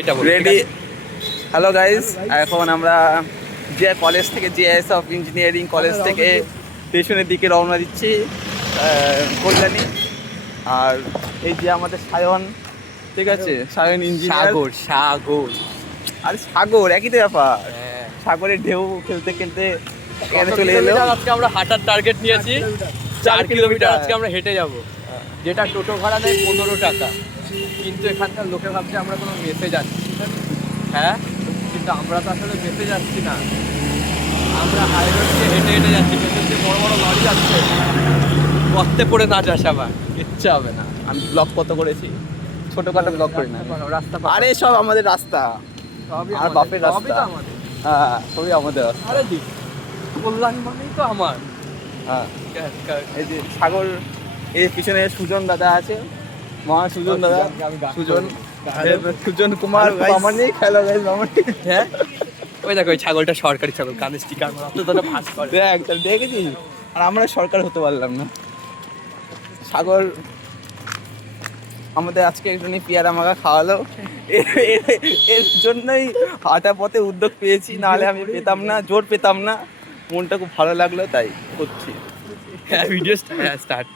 এটা বলি ready. Hello guys, এখন আমরা যে কলেজ থেকে জিএস অফ ইঞ্জিনিয়ারিং কলেজ থেকে স্টেশনের দিকে রওনা দিচ্ছি কল্যাণী। আর এই যে আমাদের সায়ন, ঠিক আছে, সায়ন ইঞ্জিনিয়ার। সাগর সাগর আর সাগর একই তো ব্যাপার, হ্যাঁ। সাগরের ঢেউ খেলতে খেলতে এখানে কত চলে এলো। কিলোমিটার আজকে আমরা হাঁটার টার্গেট নিয়েছি? 4 কিলোমিটার আজকে আমরা হেঁটে যাব, যেটা টোটো ভাড়া নেয় 15 টাকা। কিন্তু এখানকার লোকে ভাবছে আমরা কোনো মেসে যাচ্ছি। হ্যাঁ, কিন্তু আমরা তো আসলে মেসে যাচ্ছি না, আমরা হাইরোড দিয়ে হেঁটে হেঁটে যাচ্ছি। পেছন দিয়ে বড় বড় লরি যাচ্ছে, গর্তে পড়ে না যাস আবার, কিচ্ছু হবে না। আমি ব্লগ কত করেছি, ছোটখাটো ব্লগ করি না। রাস্তা আরে সব আমাদের রাস্তা, সবই আর আমাদের, বাপের সবই রাস্তা। তো আমাদের। হ্যাঁ, সবই আমাদের রাস্তা। আরে দি কল্যাণ মানেই তো আমার। হ্যাঁ, এই যে সাগর, এই পিছনে সুজন দাদা আছে, মহা সুজন দাদা, সুজন সুজন কুমার মামানিক। হ্যালো গাইস, মামানিক। হ্যাঁ, ওই দেখো ওই ছাগলটা সরকারি ছাগল, কানে স্টিকার মারা, তো তোটা ভাস করে। দেখ তাহলে দেখেছিস, আর আমরা সরকার হতে পারলাম না। সাগর আমাদের আজকে একটু পেয়ারা মাখা খাওয়ালো, এর জন্যই হাঁটা পথে উদ্যোগ পেয়েছি, নাহলে আমি পেতাম না, জোর পেতাম না। মনটা খুব ভালো লাগলো তাই করছি। হ্যাঁ, ভিডিও স্টার্ট।